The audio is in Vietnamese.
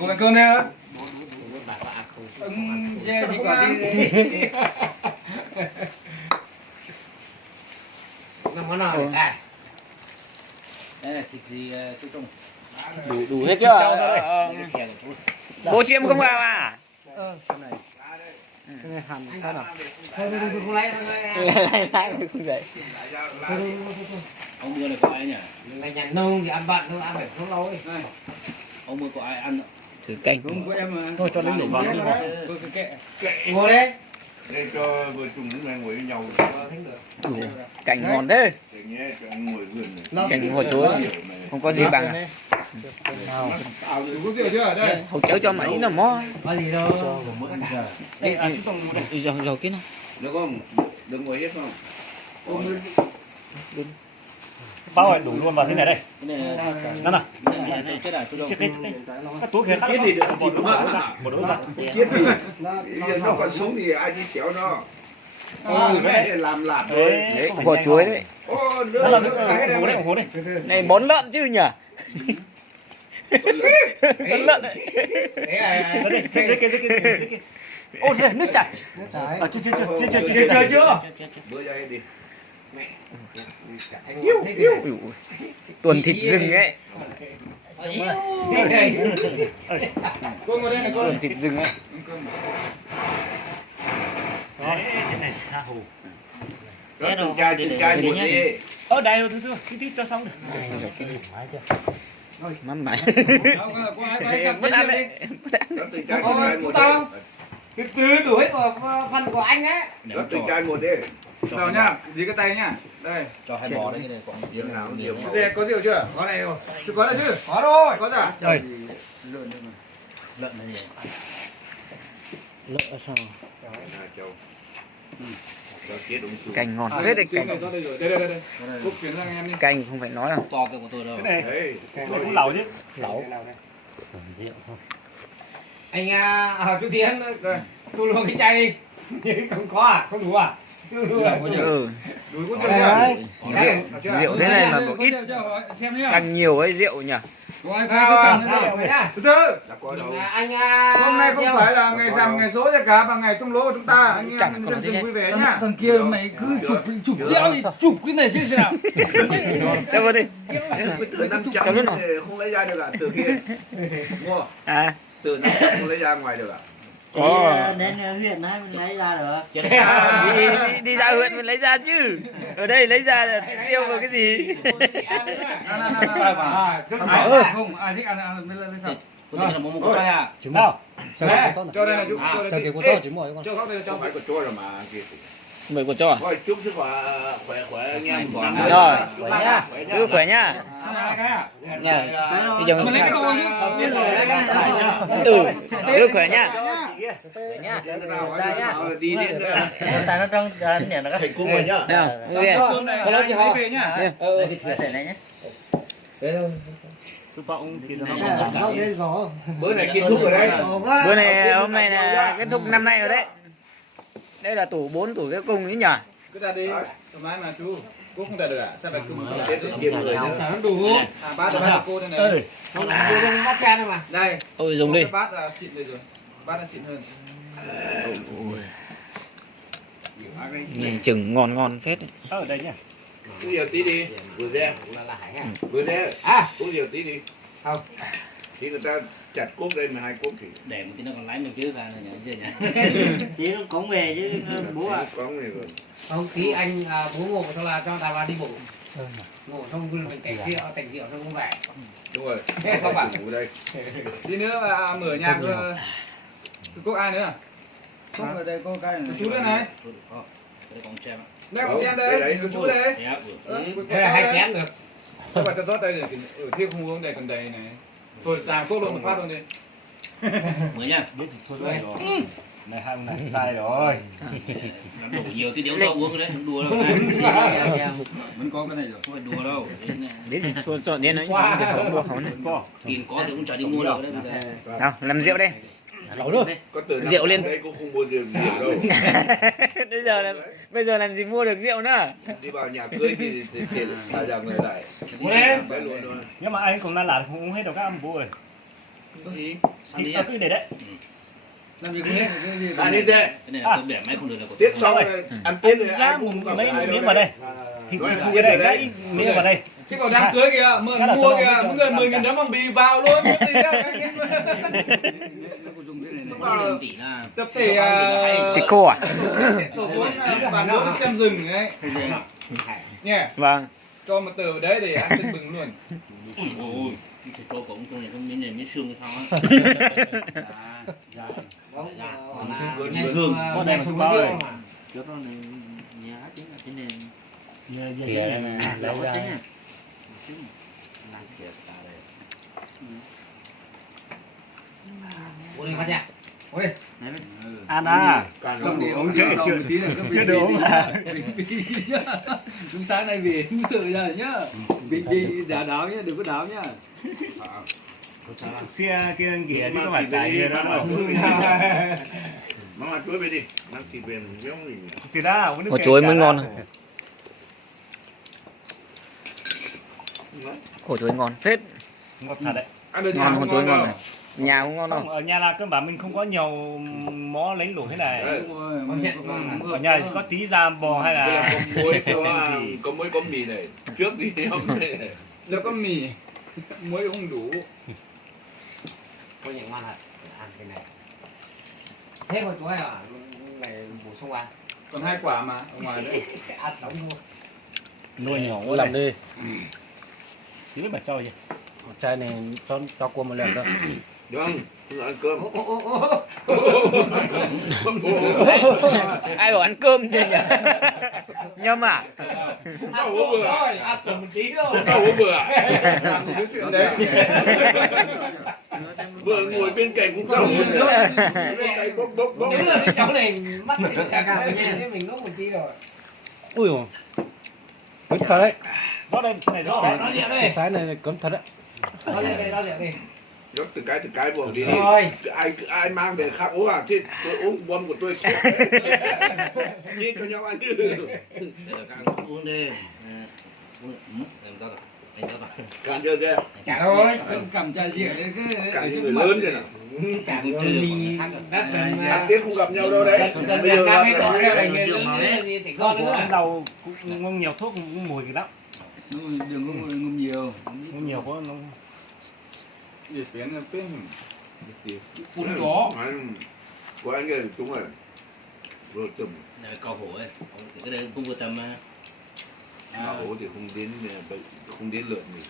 Cô ăn cơm đây á? Dê thì có đi. Năm món nào đây? Đây là thịt gì chú Trung? Đủ hết chưa? Bố chiêm không vào à? Cái này hầm sao nào? Thôi không lấy Không dậy. Ông mưa này có ai nhỉ? Ngày nhà nông thì ăn bạn thôi, ăn phải không lâu ấy. Ông mưa có ai ăn ạ? Thử canh. Đúng của em mà. Thôi cho đến đổ vào đi. Tôi cứ kệ. Ngồi đấy. Đây cho vợ chồng những người ngồi với nhau. Canh ngon thế. Để nhé cho anh ngồi vườn. Canh hồ chuối không có gì bằng à? Có rượu chưa? Đây. Hậu chớ cho mấy nó mó. Có gì đâu. Rồi cái nào? Được không? Đừng ngồi hết không? Bao rồi đủ luôn vào thế này đây. Cái này Nó nào. chết à? Chết cái túi kia Chết thì được một đống ra. chết thì nó còn sống thì ai đi xéo nó. Mẹ để làm lạt rồi. Đấy, hồ chuối đấy. Ô, Nó là nước ủng hộ đấy. Này bón lợn chứ nhỉ? Bón lợn đấy. Ô giời, nước chảy. Chưa. bữa đây đi. Tuần thịt rừng ấy. Cô ngồi đây này cô. Tuần thịt rừng ấy. Đó, từng chai một đi. Ở đây thưa, tí cho xong được. Mắm mày. Mất ăn đấy. Đó, từng chai một đi. Cứ đủ hết của phần của anh ấy. Đó, từng chai một đi. Nào nhá, dí cái tay nhá. Đây. Cho hai bò đấy cái này còn Điểm nào nhiều màu. Dê có rượu chưa? Có này rồi. Chưa có đấy chứ? Có rồi. Có rồi. Trời. Lợn Lợn này nhiều. Lợn sao? Canh Canh ngon phết đấy canh. Đây. Cúc chuyển sang anh em đi. Canh không phải nói đâu. To cái của tôi đâu. Cái này. Tôi cũng lẩu chứ. Lẩu. Rượu thôi. Anh chú Tiến thu luôn cái chai đi. Không có à? Không đủ à? Ừ. Đuổi có rượu chưa? Rượu thế này mà một ít canh nhiều ấy rượu nhỉ? Từ từ. Anh Hôm nay không phải là ngày rằm ngày số gì cả mà ngày trung lỗ của chúng ta. Anh em dân rừng vui vẻ nhá. Thằng kia mày cứ chụp đeo đi, chụp cái này xem nào. Cho vào đi. Từ 500 không lấy ra được à? Từ kia. Mua. À. Từ 500 không lấy ra ngoài được à? Có. Đến huyện này mình lấy ra được. Đi ra huyện mình lấy ra chứ. Ở đây lấy ra là tiêu vào cái gì? Không, ai thích ăn lấy sao? Tôi là một chai à? Trứng nào? Cho đây là chú. Cho cái của tôi trứng mồi con. Cho khóc đây cho Không phải của tôi rồi mà. Mời của cho à? Thôi chúc sức khỏe anh em. Rồi. Cứ khỏe nhá. Nhờ. Bây giờ mình cứ khỏe nhá. Đi đến Tại nó trong nhà nó thành cung rồi nhá. Nào, vui vẻ. Có lấy chị hỏi về nhá. Đây cái thìa này nhé. Không đến gió. Bữa này kết thúc rồi đấy. Bữa này hôm nay là kết thúc năm nay rồi đấy. Đây là tủ 4 tủ cái cùng ấy nhỉ? Cứ ra đi. Thoải mái mà chú. Cô không trả được à? Sao phải cùng? Kết thúc kiếm người nữa. Sáng đủ. Bát cho cô đây này. Không bắt cha đâu mà. Đây. Ôi dùng đi. Bát là xịn đây rồi. Bát là xịn hơn. Nghe chừng ngon phết đấy. Ở đây nhá. Uống nhiều tí đi. Vừa ra. Vừa ra. Uống nhiều tí đi. Không. Thì người ta chặt cuốc đây 12 cuốc thì. Để một tí nó còn lái mình chứ ra này nhỉ, chưa nhỉ? Tí nó cống về chứ bố ạ. Có này rồi. Không, tí anh bố ngủ thôi là cho Đào đi ngủ. Ngủ xong mình cảnh rượu xong không về. Đúng rồi. Không bảo. Ngủ đây. Tí nữa mà mở nhạc cô ai nữa? Không ở đây cô cái này. Chú đây này. Đây còn xem ạ. Đây con chén đây. Chú đây. Đây là 2 chén được. Không phải cho rót đây để ở thêm không uống đây còn đầy này. Thôi tàng cốc luôn một phát luôn đi. Mới nha. Biết thì thôi rồi. Này hai ông này sai rồi. Nó đủ nhiều tí đéo cho uống đấy, không đùa đâu. Vẫn có cái này rồi. Không phải đùa đâu. Đấy thì chua chọn đến đấy, chứ không mua không này. Tiền có thì cũng chả đi mua đâu đấy. Nào, làm rượu đây. Lẩu luôn. Có từ Rượu lên. đây cũng không mua rượu đâu. Bây giờ làm gì mua được rượu nữa? Đi vào nhà cưới thì tiền là rằng này lại. Mua lên. Đấy luôn rồi. Nhưng mà anh cũng là không uống hết đâu các ông bố ơi. gì cứ để đấy. làm gì cũng hết cái gì À, như thế. Cái này là tôi bẻ máy không được là có Tiếp xong rồi, ăn Tết rồi ai ra cũng gặp mấy ai đâu miếng vào đây. Thì Nói không cái biết này ở đây. cái miếng vào đây. chứ còn đám cưới kìa mua kìa mỗi người 10.000 đấm bằng bì vào luôn cái gì á anh em Tỷ là tập thể Thì cô à? tổ vốn bản vốn xem rừng ấy nhé Vâng. cho một tờ đấy để ăn trên bừng luôn. ôi thì cô cũng trong này không miếng này miếng xương sao á. Hương có đem xuống bao rồi. Ôi đi phát ra. Ôi. Ăn à. Xong thì ông chưa xong một tí là chưa được uống à. Chúng sáng nay về không sợ ra nhá. Vì giả đáo nhá, đừng có đáo nhá. Xe kia kìa chứ không phải tài kia đó đâu. Mang mặt chuối về đi, mang thịt về mình giống gì. Thì đó, Có chuối mới ngon. Ổ chuối ngon phết. Ngọt thật đấy. Ăn được Ngon con chuối ngon này. Nhà cũng ngon Không, đâu. ở nhà là cơ bản mình không có nhiều mó lấy lủng thế này. Ở nhà chỉ có tí da bò hay Bây giờ là có muối có muối có mì này. Trước đi không này.แล้วก็mì muối không đủ. Có những ngon thật. Ăn cái này. Thế mà chuối à? Này bổ sung ăn. Còn 2 quả mà ở ngoài đấy. Ăn sống luôn. nuôi nhỏ quá Làm đi. Chứ mà cho gì. Chai này cho qua một lần thôi. Được không? Không ăn cơm. Ai bảo ăn cơm chứ nhỉ? Nhâm à? Không có uống bừa. Ăn cùng một tí thôi. Không có uống bừa. Làm gì cái chuyện đấy. Vừa ngồi bên cạnh cũng không uống nước. Bên cạnh bốc bốc bốc. Nếu là cái cháu này mắt thì cả nha, mình có một tí rồi. Ui dồi. Cẩn thận đấy. Rót đây, cái này rót đấy. Nó liệu đây. Cái này cẩn thận đấy. Nó liệu đi. Nhốt từ cái buồng đi đi. Rồi. Ai mang về khác uống à? Thì tôi uống bon của tôi xếp. Đi cho nhau ăn chứ. Đây là các ăn uống đi. Em cho rồi. Anh cho rồi. Cạn chưa kìa. Cả thôi. Cầm chai rượu đấy cứ Cạn những người lớn thế nào. Cả mì rất là Ăn Tết không gặp nhau đâu đấy. Bây giờ mấy gặp tuổi nhau. rồi người thì con nữa. Hôm đầu cũng uống nhiều thuốc cũng mùi cái lắm. đừng có ngâm nhiều. Uống nhiều có nó Để tiếng là tiếng. Cún chó. Của anh kia chúng rồi. Rồi tầm. này là cao hổ ấy. Cái đấy cũng vừa tầm Ổ thì không đến lượt mình.